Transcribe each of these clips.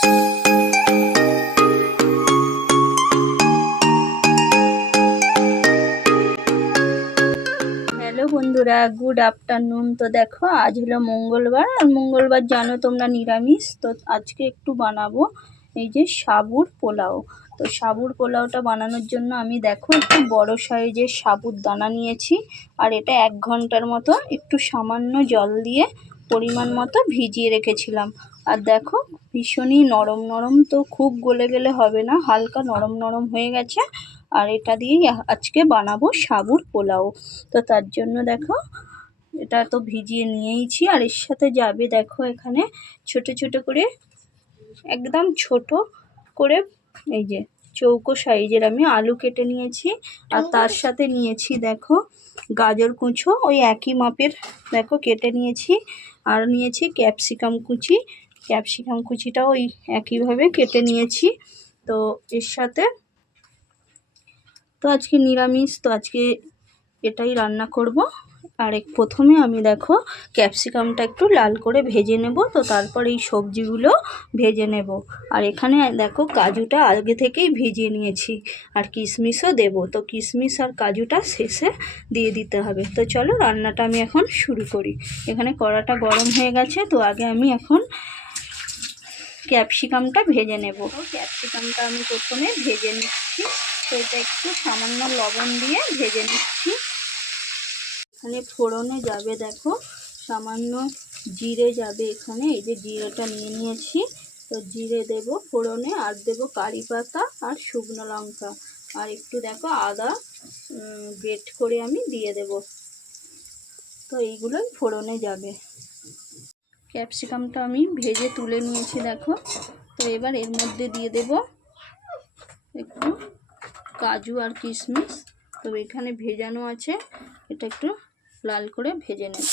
Hello বন্ধুরা, good afternoon. তো দেখো, আজ হলো মঙ্গলবার, আর মঙ্গলবার জানো তোমরা নিরামিষ। তো আজকে একটু বানাবো এই যে সাবুর পোলাও। তো সাবুর পোলাওটা বানানোর জন্য আমি দেখো একটু বড় সাইজের সাবুর দানা নিয়েছি, আর এটা 1 ঘন্টার মতো একটু সামান্য জল দিয়ে পরিমাণ মতো ভিজিয়ে রেখেছিলাম। আর দেখো ভীষণই নরম নরম, তো খুব গলে গেলে হবে না, হালকা নরম নরম হয়ে গেছে। আর এটা দিয়েই আজকে বানাবো সাবুর পোলাও। তো তার জন্য দেখো এটা তো ভিজিয়ে নিয়েইছি, আর এর সাথে যাবে দেখো এখানে ছোট ছোট করে, একদম ছোট করে এই যে চৌকো সাইজের আমি আলু কেটে নিয়েছি। আর তার সাথে নিয়েছি দেখো গাজর কুঁচো, ওই একই মাপের দেখো কেটে নিয়েছি। আর নিয়েছি ক্যাপসিকাম কুচি, ক্যাপসিকাম কুচিটাও ওই একইভাবে কেটে নিয়েছি। তো এর সাথে তো আজকে নিরামিষ, তো আজকে এটাই রান্না করব। আর প্রথমে আমি দেখো ক্যাপসিকামটা একটু লাল করে ভেজে নেব, তো তারপর এই সবজিগুলো ভেজে নেব। আর এখানে দেখো কাজুটা আগে থেকেই ভিজিয়ে নিয়েছি, আর কিশমিশও দেব। তো কিশমিশ আর কাজুটা শেষে দিয়ে দিতে হবে। তো চলো রান্নাটা আমি এখন শুরু করি। এখানে কড়াটা গরম হয়ে গেছে, তো আগে আমি এখন ক্যাপসিকামটা ভেজে নেব। তো ক্যাপসিকামটা আমি প্রথমে ভেজে নিচ্ছি। তো এটা একটু সামান্য লবণ দিয়ে ভেজে নিচ্ছি। এখানে ফোড়নে যাবে দেখো সামান্য জিরে যাবে, এখানে এই যে জিরেটা নিয়ে নিয়েছি। তো জিরে দেব ফোড়নে, আর দেব কারি পাতা আর শুকনো লঙ্কা, আর একটু দেখো আদা গ্রেট করে আমি দিয়ে দেব। তো এইগুলোই ফোড়নে যাবে। ক্যাপসিকামটা আমি ভেজে তুলে নিয়েছি দেখো। তো এবার এর মধ্যে দিয়ে দেব একটু কাজু আর কিশমিশ। তো এখানে ভেজানো আছে, এটা একটু লাল করে ভেজে নেব।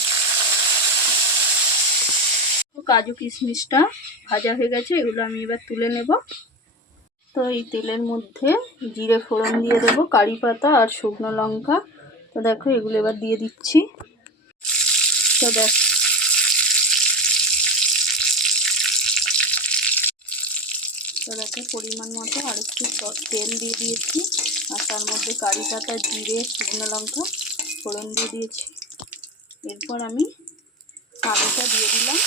কাজু কিশমিশটা ভাজা হয়ে গেছে, এগুলো আমি এবার তুলে নেব। তো এই তেলের মধ্যে জিরে ফোড়ন দিয়ে দেবো, কারি পাতা আর শুকনো লঙ্কা। তো দেখো এগুলো এবার দিয়ে দিচ্ছি। তো দেখো পরিমাণ মতো আর একটু তেল দিয়ে দিয়েছি, আর তার মধ্যে কারি পাতা জিরে শুকনো লঙ্কা ফোড়ন দিয়ে দিয়েছি। এরপর আমি আলুটা দিয়ে দিলাম।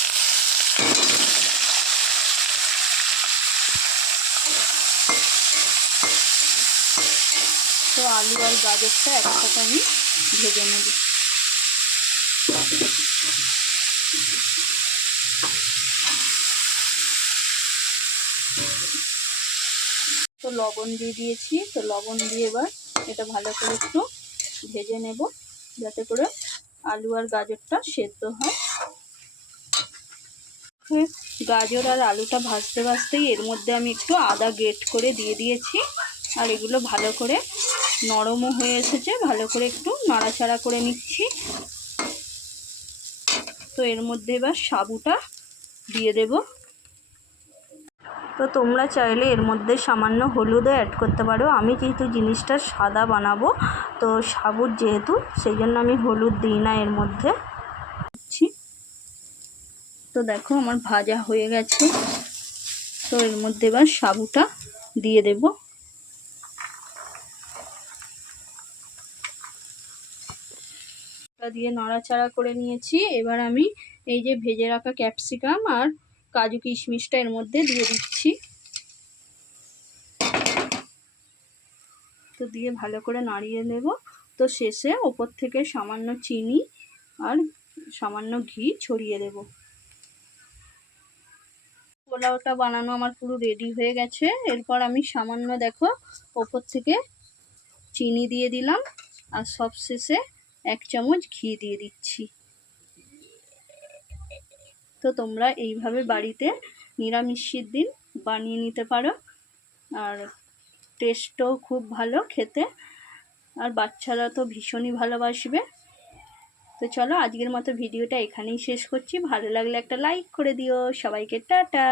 তো আলু আর গাজরটা একসাথে আমি ভেজে নেব। তো লবণ দিয়ে দিয়েছি। তো লবণ দিয়ে এবার এটা ভালো করে একটু ভেজে নেব, যাতে করে আলু আর গাজরটা সেদ্ধ হয়। গাজর আর আলুটা ভাজতে ভাজতেই এর মধ্যে আমি একটু আদা গ্রেট করে দিয়ে দিয়েছি। আর এগুলো ভালো করে নরমও হয়ে এসেছে, ভালো করে একটু নাড়াচাড়া করে নিচ্ছি। তো এর মধ্যে এবার সাবুটা দিয়ে দেব। তো তোমরা চাইলে এর মধ্যে সামান্য হলুদও অ্যাড করতে পারো। আমি যেহেতু জিনিসটা সাদা বানাবো, তো সাবুর যেহেতু, সেই জন্য আমি হলুদ দিই না এর মধ্যে। তো দেখো আমার ভাজা হয়ে গেছে। তো এর মধ্যে এবার সাবুটা দিয়ে দেব। দিয়ে নাড়াচাড়া করে নিয়েছি। এবার আমি এই যে ভেজে রাখা ক্যাপসিকাম আর কাজু কিশমিশটা এর মধ্যে দিয়ে দিচ্ছি। তো দিয়ে ভালো করে নাড়িয়ে নেব। তো শেষে ওপর থেকে সামান্য চিনি আর সামান্য ঘি ছড়িয়ে দেব। পোলাওটা বানানো আমার পুরো রেডি হয়ে গেছে। এরপর আমি সামান্য দেখো ওপর থেকে চিনি দিয়ে দিলাম, আর সব শেষে 1 চামচ ঘি দিয়ে দিচ্ছি। তো তোমরা এইভাবে বাড়িতে নিরামিষের দিন বানিয়ে নিতে পারো, আর টেস্টও খুব ভালো খেতে, আর বাচ্চারা তো ভীষণই ভালোবাসবে। তো চলো আজকের মতো ভিডিওটা এখানেই শেষ করছি। ভালো লাগলে একটা লাইক করে দিও। সবাইকে টাটা।